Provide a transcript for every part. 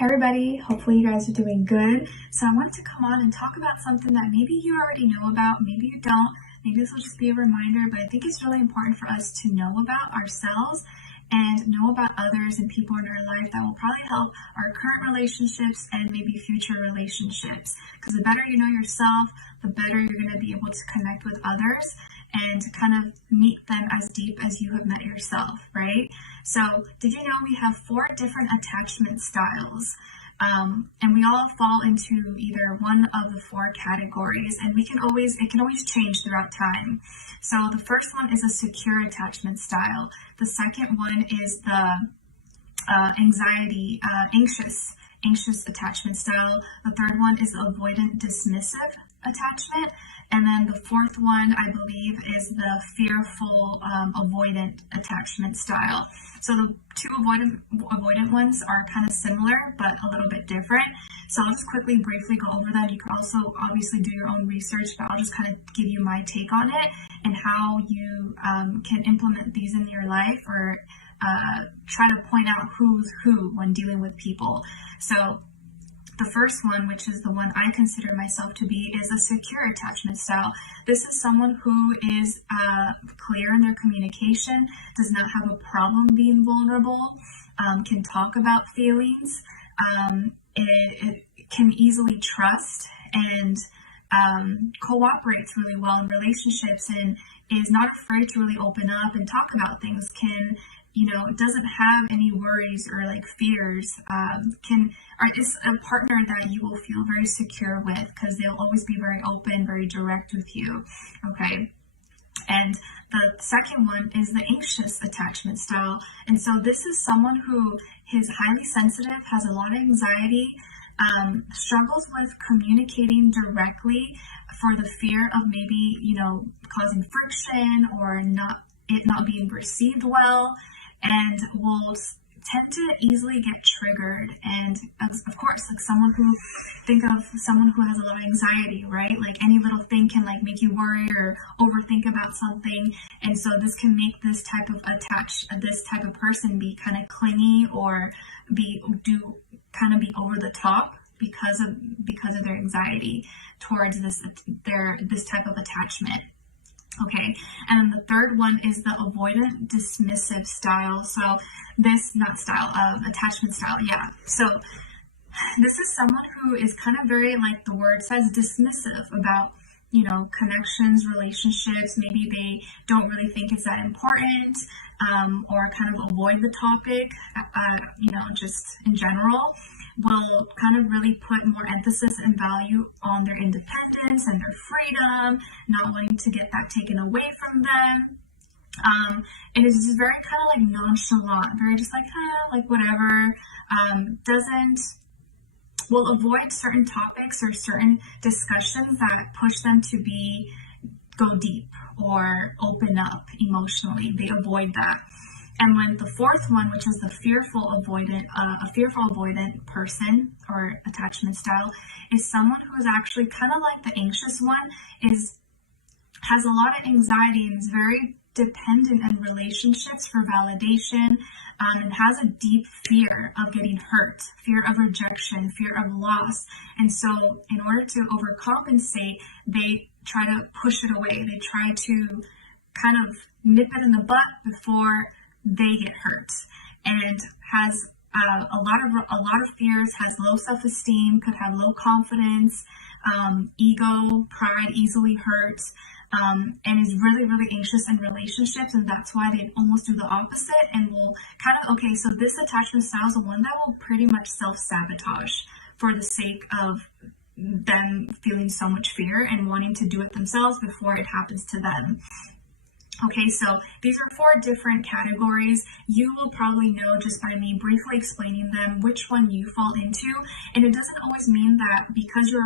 Hey everybody, hopefully you guys are doing good. So I wanted to come on and talk about something that maybe you already know about, maybe you don't, maybe this will just be a reminder, but I think it's really important for us to know about ourselves and know about others and people in our life that will probably help our current relationships and maybe future relationships. Because the better you know yourself, the better you're going to be able to connect with others and kind of meet them as deep as you have met yourself, right? So did you know we have 4 different attachment styles? And we all fall into either one of the 4 categories, and it can always change throughout time. So the first one is a secure attachment style. The second one is the anxious attachment style. The third one is avoidant dismissive attachment. And then the fourth one, I believe, is the fearful avoidant attachment style. So the 2 avoidant ones are kind of similar, but a little bit different. So I'll just briefly go over that. You can also obviously do your own research, but I'll just kind of give you my take on it and how you can implement these in your life or try to point out who's who when dealing with people. So the first one, which is the one I consider myself to be, is a secure attachment style. This is someone who is clear in their communication, does not have a problem being vulnerable, can talk about feelings, it can easily trust, and cooperates really well in relationships, and is not afraid to really open up and talk about things, doesn't have any worries or fears, is a partner that you will feel very secure with because they'll always be very open, very direct with you, okay? And the second one is the anxious attachment style. And so this is someone who is highly sensitive, has a lot of anxiety, struggles with communicating directly for the fear of maybe, causing friction or not being received well, and will tend to easily get triggered. And of course, someone who has a lot of anxiety, right? Any little thing can make you worry or overthink about something. And so this can make this type of person be kind of clingy or be over the top because of their anxiety towards this type of attachment. Okay, and the third one is the avoidant dismissive style. So attachment style, yeah. So this is someone who is kind of very, like the word says, dismissive about, connections, relationships. Maybe they don't really think it's that important, or kind of avoid the topic, just in general. Will kind of really put more emphasis and value on their independence and their freedom, not wanting to get that taken away from them. And it's just very kind of nonchalant, very just whatever, will avoid certain topics or certain discussions that push them to go deep or open up emotionally. They avoid that. And then the fourth one, which is the fearful avoidant person or attachment style, is someone who is actually kind of like the anxious one, has a lot of anxiety and is very dependent in relationships for validation, and has a deep fear of getting hurt, fear of rejection, fear of loss. And so in order to overcompensate, they try to push it away. They try to kind of nip it in the butt before they get hurt, and has a lot of fears, has low self-esteem, could have low confidence, ego, pride, easily hurts, and is really, really anxious in relationships. And that's why they almost do the opposite and will so this attachment style is the one that will pretty much self-sabotage for the sake of them feeling so much fear and wanting to do it themselves before it happens to them. Okay, so these are 4 different categories. You will probably know just by me briefly explaining them which one you fall into. And it doesn't always mean that because you're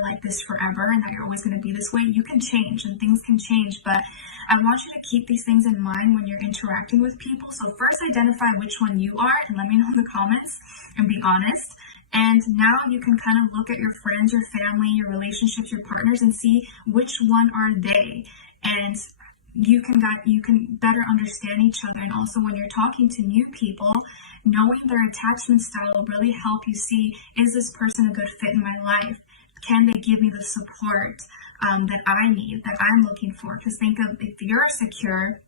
like this forever and that you're always going to be this way. You can change and things can change, but I want you to keep these things in mind when you're interacting with people. So first identify which one you are and let me know in the comments and be honest. And now you can kind of look at your friends, your family, your relationships, your partners, and see which one are they. And you can better understand each other. And also when you're talking to new people, knowing their attachment style will really help you see, is this person a good fit in my life? Can they give me the support that I need, that I'm looking for? Because think of, if you're a secure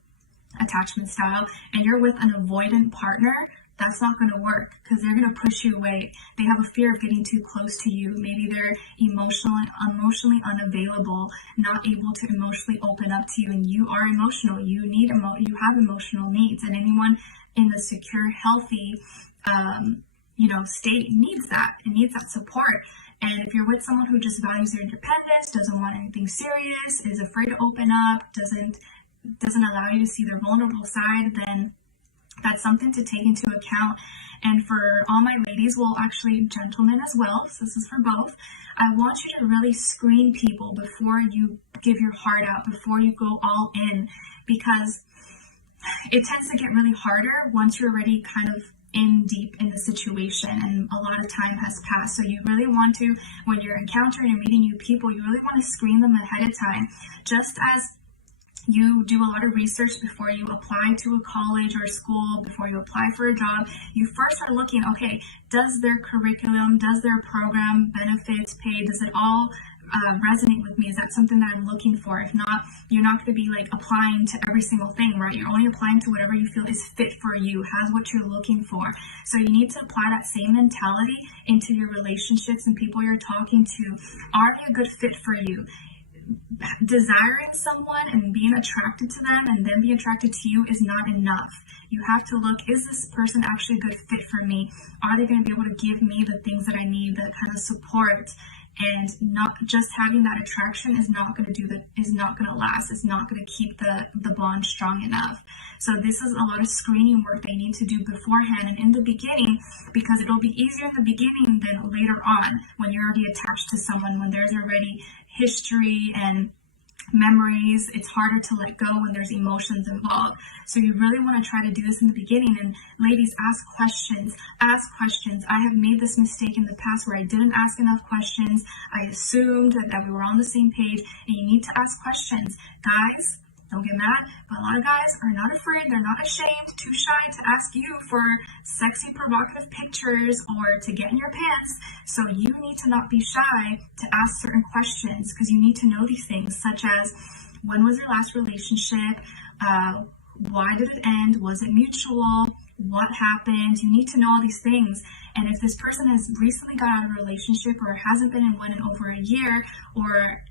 attachment style and you're with an avoidant partner, that's not going to work, because they're going to push you away. They have a fear of getting too close to you. Maybe they're emotionally unavailable, not able to emotionally open up to you, and you are emotional. You have emotional needs, and anyone in the secure, healthy, state needs that. It needs that support. And if you're with someone who just values their independence, doesn't want anything serious, is afraid to open up, doesn't allow you to see their vulnerable side, then that's something to take into account. And for all my ladies, well, actually gentlemen as well, so this is for both, I want you to really screen people before you give your heart out, before you go all in, because it tends to get really harder once you're already kind of in deep in the situation and a lot of time has passed. So you really want to, when you're encountering and meeting new people, you really want to screen them ahead of time. Just as you do a lot of research before you apply to a college or a school, before you apply for a job, you first are looking, okay, does their curriculum, does their program, benefits, pay, does it all resonate with me? Is that something that I'm looking for? If not, you're not going to be like applying to every single thing, right? You're only applying to whatever you feel is fit for you, has what you're looking for. So you need to apply that same mentality into your relationships and people you're talking to. Are they a good fit for you? Desiring someone and being attracted to them and them being attracted to you is not enough. You have to look, is this person actually a good fit for me? Are they going to be able to give me the things that I need, that kind of support? And not just having that attraction is not going to last. It's not going to keep the bond strong enough. So this is a lot of screening work they need to do beforehand and in the beginning, because it'll be easier in the beginning than later on when you're already attached to someone, when there's already history and memories. It's harder to let go when there's emotions involved. So you really want to try to do this in the beginning. And ladies, ask questions. I have made this mistake in the past where I didn't ask enough questions. I assumed that we were on the same page, and you need to ask questions. Guys, don't get mad, but a lot of guys are not afraid, they're not ashamed, too shy to ask you for sexy, provocative pictures or to get in your pants. So you need to not be shy to ask certain questions, because you need to know these things, such as, when was your last relationship? Why did it end? Was it mutual? What happened? You need to know all these things. And if this person has recently got out of a relationship or hasn't been in one in over a year, or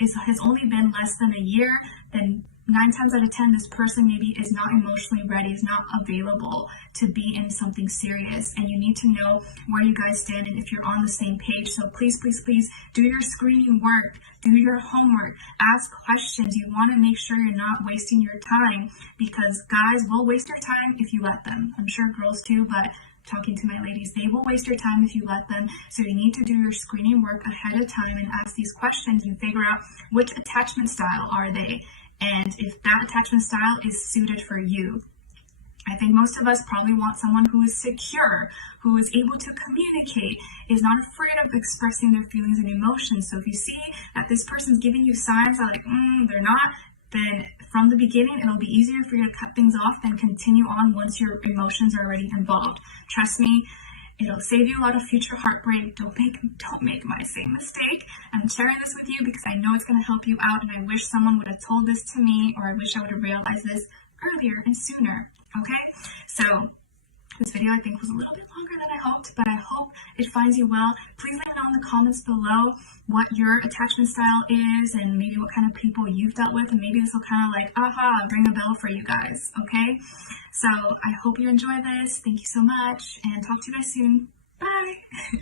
has only been less than a year, then 9 times out of 10, this person maybe is not emotionally ready, is not available to be in something serious. And you need to know where you guys stand and if you're on the same page. So please, please, please do your screening work, do your homework, ask questions. You want to make sure you're not wasting your time, because guys will waste your time if you let them. I'm sure girls too, but talking to my ladies, they will waste your time if you let them. So you need to do your screening work ahead of time and ask these questions. You figure out which attachment style are they, and if that attachment style is suited for you. I think most of us probably want someone who is secure, who is able to communicate, is not afraid of expressing their feelings and emotions. So if you see that this person's giving you signs that they're not, then from the beginning, it'll be easier for you to cut things off than continue on once your emotions are already involved. Trust me, it'll save you a lot of future heartbreak. Don't make my same mistake. I'm sharing this with you because I know it's going to help you out, and I wish someone would have told this to me, or I wish I would have realized this earlier and sooner. Okay? So this video, I think, was a little bit longer than I hoped, but I hope it finds you well. Please let me know in the comments below what your attachment style is and maybe what kind of people you've dealt with, and maybe this will kind of ring a bell for you guys, okay? So I hope you enjoy this. Thank you so much, and talk to you guys soon. Bye!